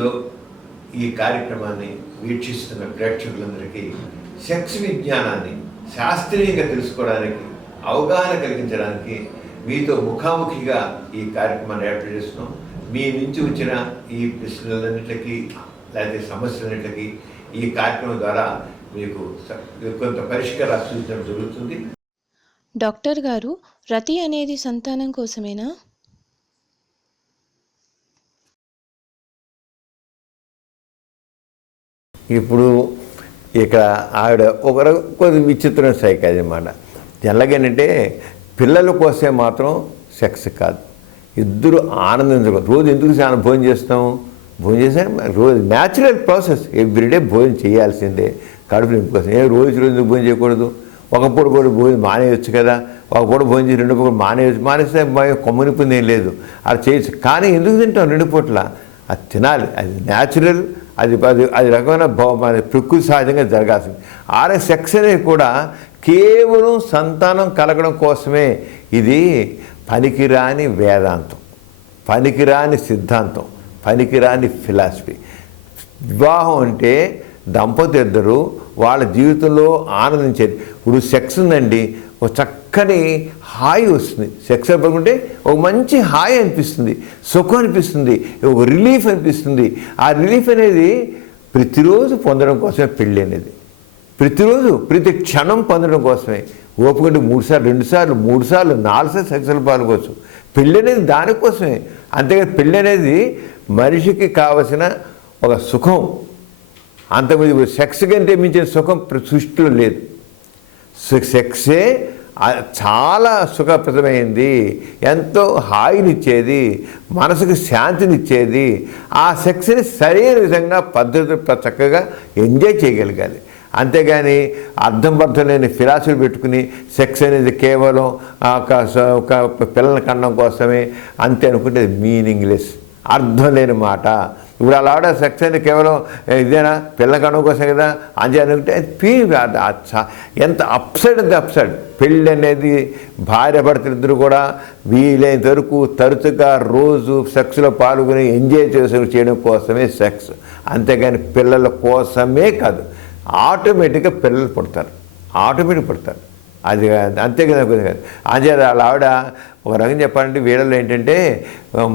రోజుల్లో ఈ కార్యక్రమాన్ని వీక్షిస్తున్న ప్రేక్షకులందరికీ సెక్స్ విజ్ఞానాన్ని శాస్త్రీయంగా తెలుసుకోవడానికి, అవగాహన కలిగించడానికి మీతో ముఖాముఖిగా ఈ కార్యక్రమాన్ని ఏర్పాటు చేస్తున్నాం. మీ నుంచి వచ్చిన ఈ ప్రశ్నలన్నింటికి లేకపోతే సమస్యలన్నింటికి ఈ కార్యక్రమం ద్వారా మీకు కొంత పరిష్కారాలు సూచించడం జరుగుతుంది. డాక్టర్ గారు, రతి అనేది సంతానం కోసమేనా? ఇప్పుడు ఇక్కడ ఆవిడ ఒక కొద్ది విచిత్రమైన సైకాలజీ అన్నమాట. జనరల్గా ఏంటంటే పిల్లల కోసమే మాత్రం సెక్స్ కాదు, ఇద్దరు ఆనందించకూడదు. రోజు ఎందుకు భోజనం చేస్తాం? భోజనం చేసే రోజు న్యాచురల్ ప్రాసెస్, ఎవ్రీడే భోజనం చేయాల్సిందే. కడుపు నింపుకోసం రోజు భోజనం చేయకూడదు. ఒక పూట కూడా భోజనం మానేయచ్చు కదా, ఒక పూట భోజనం చేసి 2 పూటలు మానేస్తే కొమ్మనిపోయింది ఏం లేదు, అది చేయొచ్చు. కానీ ఎందుకు తింటాం 2 పూట్ల? అది తినాలి, అది న్యాచురల్, అది అది అది రకమైన ప్రకృతి సహజంగా జరగాల్సింది. సెక్స్ అనేది కూడా కేవలం సంతానం కలగడం కోసమే. ఇది పనికిరాని వేదాంతం, పనికిరాని సిద్ధాంతం, పనికిరాని ఫిలాసఫీ. వివాహం అంటే దంపతులు ఇద్దరు వాళ్ళ జీవితంలో ఆనందించేది. ఇప్పుడు సెక్స్ ఉందండి, ఒక చక్కని హాయి వస్తుంది. సెక్స్ పడుకుంటే ఒక మంచి హాయి అనిపిస్తుంది, సుఖం అనిపిస్తుంది, ఒక రిలీఫ్ అనిపిస్తుంది. ఆ రిలీఫ్ అనేది ప్రతిరోజు పొందడం కోసమే పెళ్ళి అనేది. ప్రతిరోజు ప్రతి క్షణం పొందడం కోసమే. ఓపుకుంటే 3 సార్లు 2 సార్లు 3 సార్లు 4 సార్లు సెక్స్లో పాల్గొచ్చు. పెళ్ళి అనేది దానికోసమే. అంతేగాని పెళ్ళి అనేది మనిషికి కావలసిన ఒక సుఖం. అంతకుముందు సెక్స్ కంటే మించిన సుఖం సృష్టిలో లేదు. సెక్సే చాలా సుఖప్రదమైంది, ఎంతో హాయినిచ్చేది, మనసుకు శాంతినిచ్చేది. ఆ సెక్స్ని సరైన విధంగా పద్ధతి చక్కగా ఎంజాయ్ చేయగలగాలి. అంతేగాని అర్థం లేని ఫిలాసఫీ పెట్టుకుని సెక్స్ అనేది కేవలం ఒక పిల్లల కన్నం కోసమే అంతే అనుకుంటే మీనింగ్లెస్, అర్థం లేని మాట. ఇప్పుడు అలా ఆడ సెక్స్ అనేది కేవలం ఇదేనా పిల్లల కన్నం కోసం కదా అంతే అనుకుంటే ఎంత అప్సైడ్ అంతే అప్సైడ్. పెళ్ళి అనేది భార్య భర్తలు ఇద్దరు కూడా వీలైనంత వరకు తరచుగా రోజు సెక్స్లో పాల్గొని ఎంజాయ్ చేయడం కోసమే సెక్స్, అంతేగాని పిల్లల కోసమే కాదు. ఆటోమేటిక్గా పిల్లలు పుడతారు, ఆటోమేటిక్ పుడతారు. అది అంతే కదా కాదు. అదే వాళ్ళ ఆవిడ ఒక రకం చెప్పాలంటే వీళ్ళలో ఏంటంటే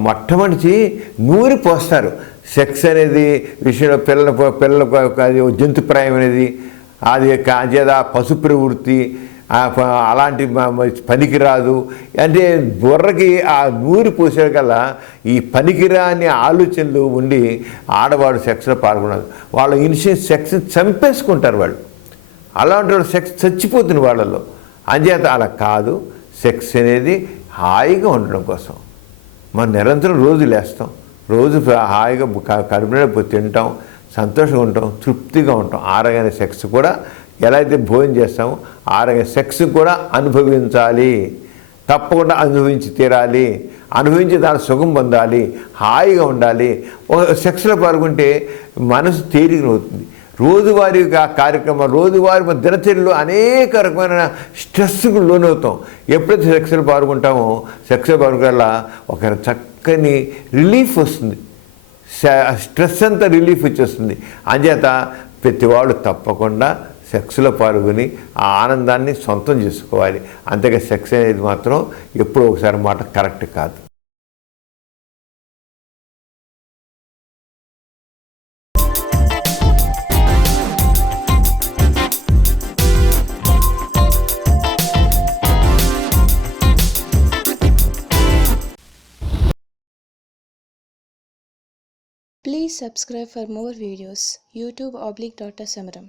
మొట్టమొదటి నూరి పోస్తారు. సెక్స్ అనేది విషయంలో పిల్లలకు అది జంతుప్రాయం అనేది, అది అంచేత పశు ప్రవృత్తి, అలాంటి పనికిరాదు అంటే బుర్రకి ఆ నూరి పోసే కల్లా ఈ పనికిరాని ఆలోచనలు ఉండి ఆడవాడు సెక్స్లో పాల్గొనదు. వాళ్ళ ఇనిషియల్ సెక్స్ని చంపేసుకుంటారు వాళ్ళు. అలాంటి వాళ్ళు సెక్స్ చచ్చిపోతుంది వాళ్ళలో. అంచేత అలా కాదు. సెక్స్ అనేది హాయిగా ఉండడం కోసం మనం నిరంతరం రోజు లేస్తాం, రోజు హాయిగా కడుపులో తింటాం, సంతోషంగా ఉంటాం, తృప్తిగా ఉంటాం. ఆరగానే సెక్స్ కూడా ఎలా అయితే భోజనం చేస్తామో ఆరగానే సెక్స్ కూడా అనుభవించాలి, తప్పకుండా అనుభవించి తీరాలి. అనుభవించి దాని సుఖం పొందాలి, హాయిగా ఉండాలి. ఒక సెక్స్లో పాల్గొంటే మనసు తేలికనవుతుంది. రోజువారీ కార్యక్రమం, రోజువారీ దినచర్యలు అనేక రకమైన స్ట్రెస్కు లోనవుతాం. ఎప్పుడైతే సెక్స్లో పాల్గొంటామో సెక్స్లో పాల్గొనలా ఒక చక్కని రిలీఫ్ వస్తుంది, స్ట్రెస్ అంతా రిలీఫ్ వచ్చేస్తుంది. అంచేత ప్రతివాడు తప్పకుండా సెక్స్లో పాల్గొని ఆ ఆనందాన్ని సొంతం చేసుకోవాలి. అంతేగా సెక్స్ అనేది మాత్రం ఎప్పుడో ఒకసారి మాట కరెక్ట్ కాదు. Please subscribe for more videos. YouTube /Dr. Samaram.